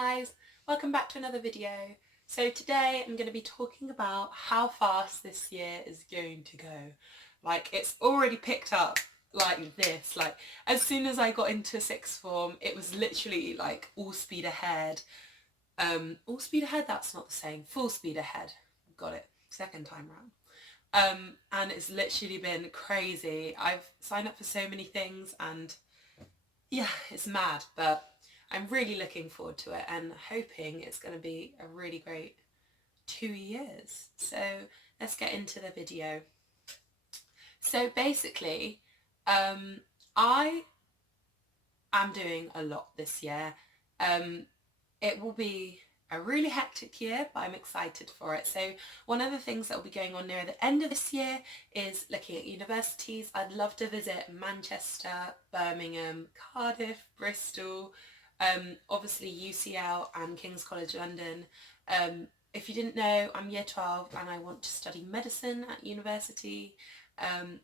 guys, welcome back to another video. So today I'm going to be talking about how fast this year is going to go. Like, it's already picked up like this. Like, as soon as I got into sixth form, it was literally like all speed ahead. All speed ahead, that's not the saying, full speed ahead. Got it, second time round. And it's literally been crazy. I've signed up for so many things and yeah, it's mad, but I'm really looking forward to it and hoping it's going to be a really great 2 years. So let's get into the video. So basically, I am doing a lot this year. It will be a really hectic year, but I'm excited for it. So one of the things that will be going on near the end of this year is looking at universities. I'd love to visit Manchester, Birmingham, Cardiff, Bristol, obviously UCL and King's College London. If you didn't know, I'm year 12 and I want to study medicine at university.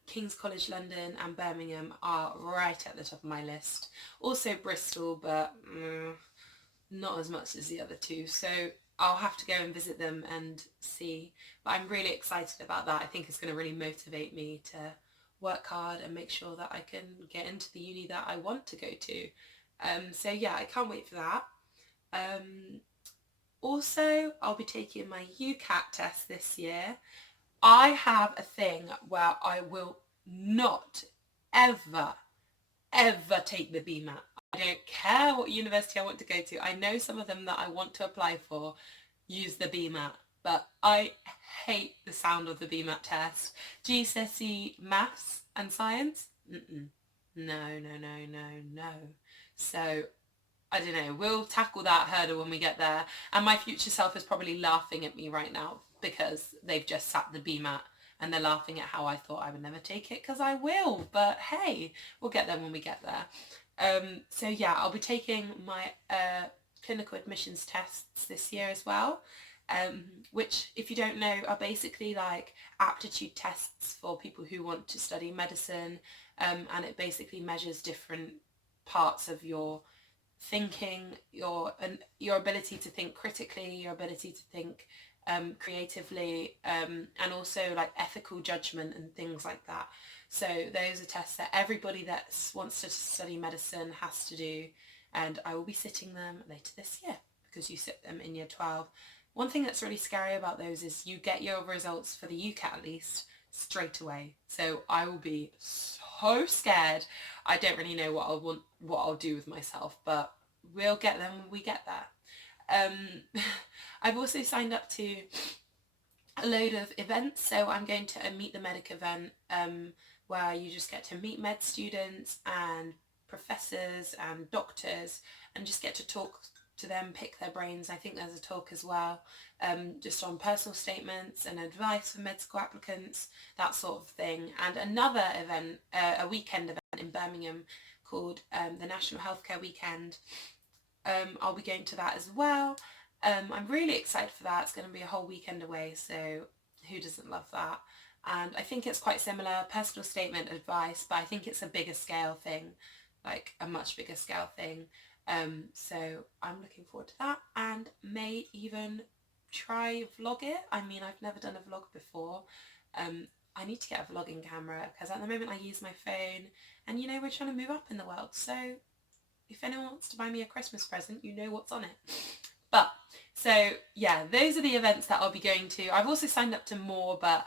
King's College London and Birmingham are right at the top of my list. Also Bristol, but not as much as the other two, so I'll have to go and visit them and see. But I'm really excited about that. I think it's going to really motivate me to work hard and make sure that I can get into the uni that I want to go to. So yeah, I can't wait for that. Also, I'll be taking my UCAT test this year. I have a thing where I will not ever take the BMAT. I don't care what university I want to go to. I know some of them that I want to apply for use the BMAT, but I hate the sound of the BMAT test. GCSE maths and science? No. So I don't know, we'll tackle that hurdle when we get there. And my future self is probably laughing at me right now because they've just sat the BMAT and they're laughing at how I thought I would never take it, because I will, but hey, we'll get there when we get there. So yeah, I'll be taking my clinical admissions tests this year as well, which, if you don't know, are basically like aptitude tests for people who want to study medicine, and it basically measures different parts of your thinking, your ability to think critically, your ability to think creatively, and also like ethical judgment and things like that. So those are tests that everybody that wants to study medicine has to do, and I will be sitting them later this year because you sit them in year 12. One thing that's really scary about those is you get your results for the UCAT at least straight away. So I will be so scared. I don't really know what I'll do with myself, but we'll get them when we get there. I've also signed up to a load of events. So I'm going to a Meet the Medic event, where you just get to meet med students and professors and doctors and just get to talk to them, pick their brains. I think there's a talk as well, just on personal statements and advice for med school applicants, that sort of thing. And another event, a weekend event in Birmingham called the National Healthcare Weekend. I'll be going to that as well. I'm really excited for that. It's going to be a whole weekend away, so who doesn't love that? And I think it's quite similar, personal statement, advice, but I think it's a bigger scale thing, like a much bigger scale thing. So I'm looking forward to that, and may even try vlog it. I mean, I've never done a vlog before. I need to get a vlogging camera because at the moment I use my phone, and you know, we're trying to move up in the world, so if anyone wants to buy me a Christmas present, you know what's on it. But so yeah, those are the events that I'll be going to. I've also signed up to more, but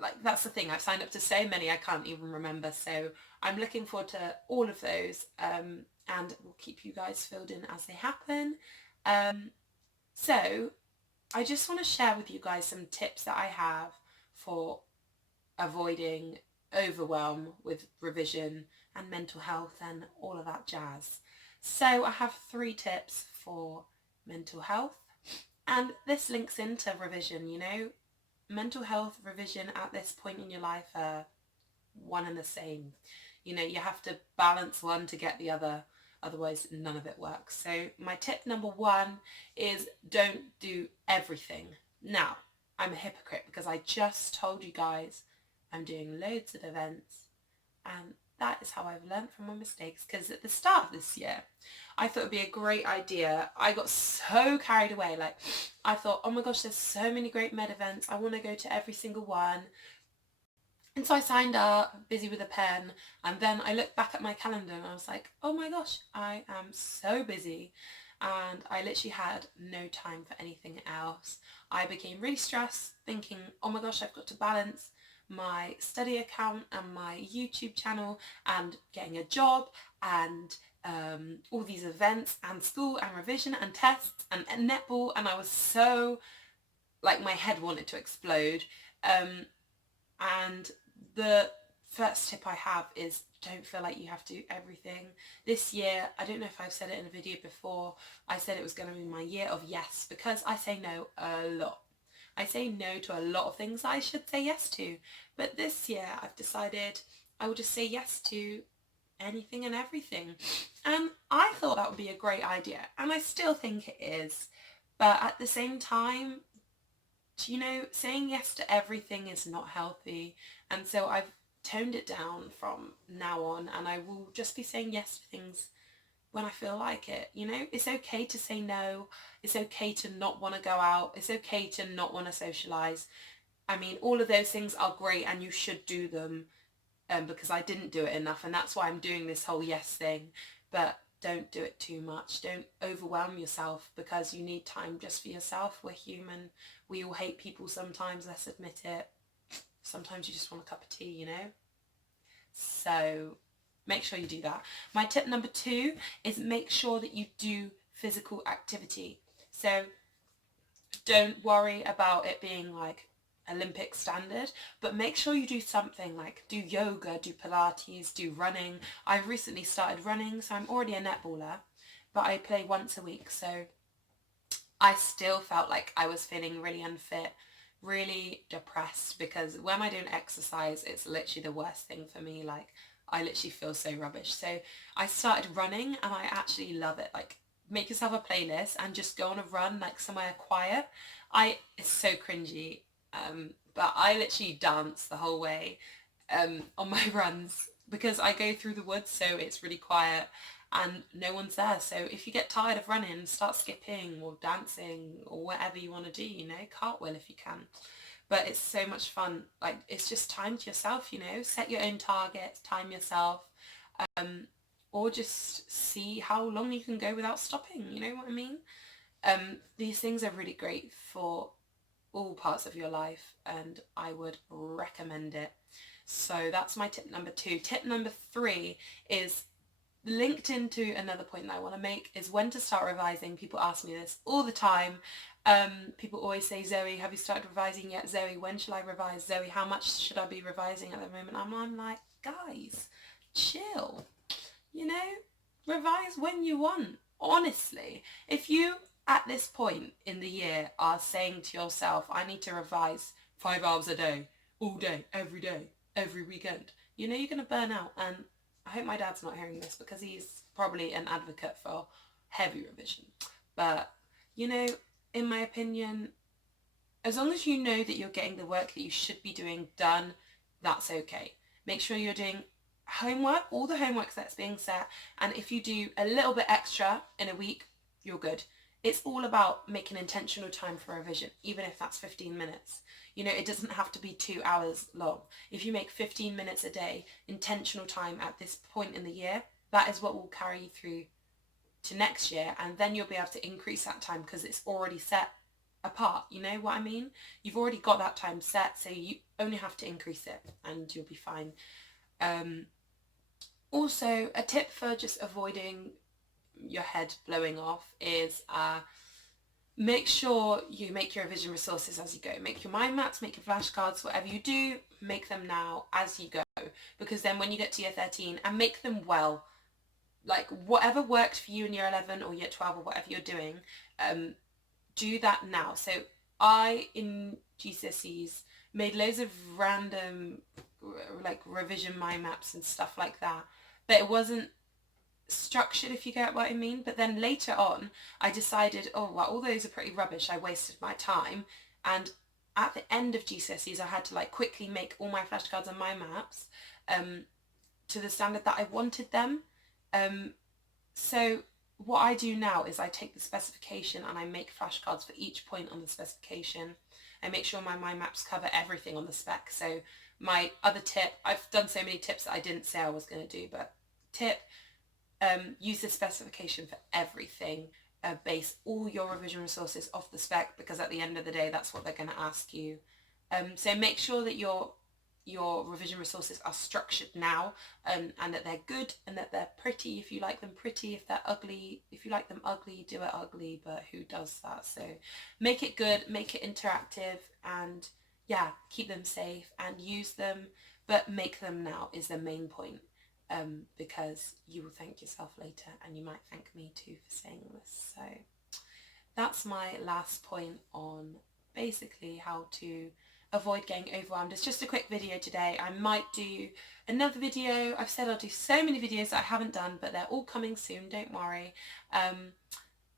like, that's the thing, I've signed up to so many I can't even remember. So I'm looking forward to all of those, and we'll keep you guys filled in as they happen. So I just want to share with you guys some tips that I have for avoiding overwhelm with revision and mental health and all of that jazz. So I have 3 tips for mental health, and this links into revision. You know, mental health, revision at this point in your life are one and the same. You know, you have to balance one to get the other, otherwise none of it works. So my tip number 1 is don't do everything. Now, I'm a hypocrite because I just told you guys I'm doing loads of events and that is how I've learned from my mistakes. Because at the start of this year, I thought it'd be a great idea. I got so carried away. Like, I thought, oh my gosh, there's so many great med events. I want to go to every single one. And so I signed up, busy with a pen, and then I looked back at my calendar and I was like, oh my gosh, I am so busy. And I literally had no time for anything else. I became really stressed, thinking, oh my gosh, I've got to balance my study account and my YouTube channel and getting a job and all these events and school and revision and tests and netball. And I was so, like, my head wanted to explode. And the first tip I have is don't feel like you have to do everything. This year, I don't know if I've said it in a video before, I said it was going to be my year of yes, because I say no a lot. I say no to a lot of things I should say yes to. But this year, I've decided I will just say yes to anything and everything. And I thought that would be a great idea, and I still think it is. But at the same time, you know, saying yes to everything is not healthy, and so I've toned it down from now on, and I will just be saying yes to things when I feel like it. You know, it's okay to say no, it's okay to not want to go out, it's okay to not want to socialise. I mean, all of those things are great and you should do them, because I didn't do it enough, and that's why I'm doing this whole yes thing. But don't do it too much. Don't overwhelm yourself, because you need time just for yourself. We're human. We all hate people sometimes, let's admit it. Sometimes you just want a cup of tea, you know? So make sure you do that. My tip number 2 is make sure that you do physical activity. So don't worry about it being like Olympic standard, but make sure you do something, like do yoga, do Pilates, do running. I've recently started running, so I'm already a netballer, but I play once a week, so I still felt like I was feeling really unfit, really depressed, because when I don't exercise, it's literally the worst thing for me. Like, I literally feel so rubbish. So I started running, and I actually love it. Like, make yourself a playlist and just go on a run, like somewhere quiet. It's so cringy, but I literally dance the whole way on my runs, because I go through the woods, so it's really quiet and no one's there. So if you get tired of running, start skipping or dancing or whatever you want to do, you know, cartwheel if you can. But it's so much fun. Like, it's just time to yourself, you know, set your own targets, time yourself, or just see how long you can go without stopping, you know what I mean? These things are really great for all parts of your life, and I would recommend it. So that's my tip number 2. Tip number 3 is linked into another point that I want to make, is when to start revising. People ask me this all the time. People always say, Zoe, have you started revising yet? Zoe, when shall I revise? Zoe, how much should I be revising at the moment? I'm like, guys, chill. You know, revise when you want. Honestly, if you at this point in the year are saying to yourself, I need to revise 5 hours a day, all day, every weekend, you know you're going to burn out. And I hope my dad's not hearing this, because he's probably an advocate for heavy revision. But, you know, in my opinion, as long as you know that you're getting the work that you should be doing done, that's okay. Make sure you're doing homework, all the homework that's being set, and if you do a little bit extra in a week, you're good. It's all about making intentional time for revision, even if that's 15 minutes. You know, it doesn't have to be 2 hours long. If you make 15 minutes a day, intentional time at this point in the year, that is what will carry you through to next year, and then you'll be able to increase that time because it's already set apart. You know what I mean? You've already got that time set, so you only have to increase it and you'll be fine. Also, a tip for just avoiding your head blowing off is make sure you make your revision resources as you go. Make your mind maps, make your flashcards, whatever you do, make them now as you go, because then when you get to year 13, and make them well, like whatever worked for you in year 11 or year 12 or whatever you're doing, do that now. So I, in GCSEs, made loads of random like revision mind maps and stuff like that, but it wasn't structured, if you get what I mean. But then later on I decided, oh well, all those are pretty rubbish, I wasted my time, and at the end of GCSEs I had to like quickly make all my flashcards and mind maps to the standard that I wanted them. So what I do now is I take the specification and I make flashcards for each point on the specification. I make sure my mind maps cover everything on the spec. So my other tip, I've done so many tips that I didn't say I was going to do, but tip, use the specification for everything. Base all your revision resources off the spec, because at the end of the day that's what they're going to ask you. So make sure that your revision resources are structured now, and that they're good and that they're pretty if you like them pretty. If they're ugly, if you like them ugly, do it ugly, but who does that? So make it good, make it interactive, and yeah, keep them safe and use them, but make them now is the main point. Because you will thank yourself later, and you might thank me too for saying this. So that's my last point on basically how to avoid getting overwhelmed. It's just a quick video today. I might do another video. I've said I'll do so many videos that I haven't done, but they're all coming soon, don't worry.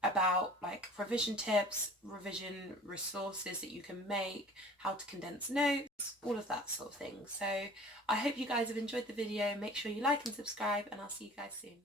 About like revision tips, revision resources that you can make, how to condense notes, all of that sort of thing. So I hope you guys have enjoyed the video. Make sure you like and subscribe, and I'll see you guys soon.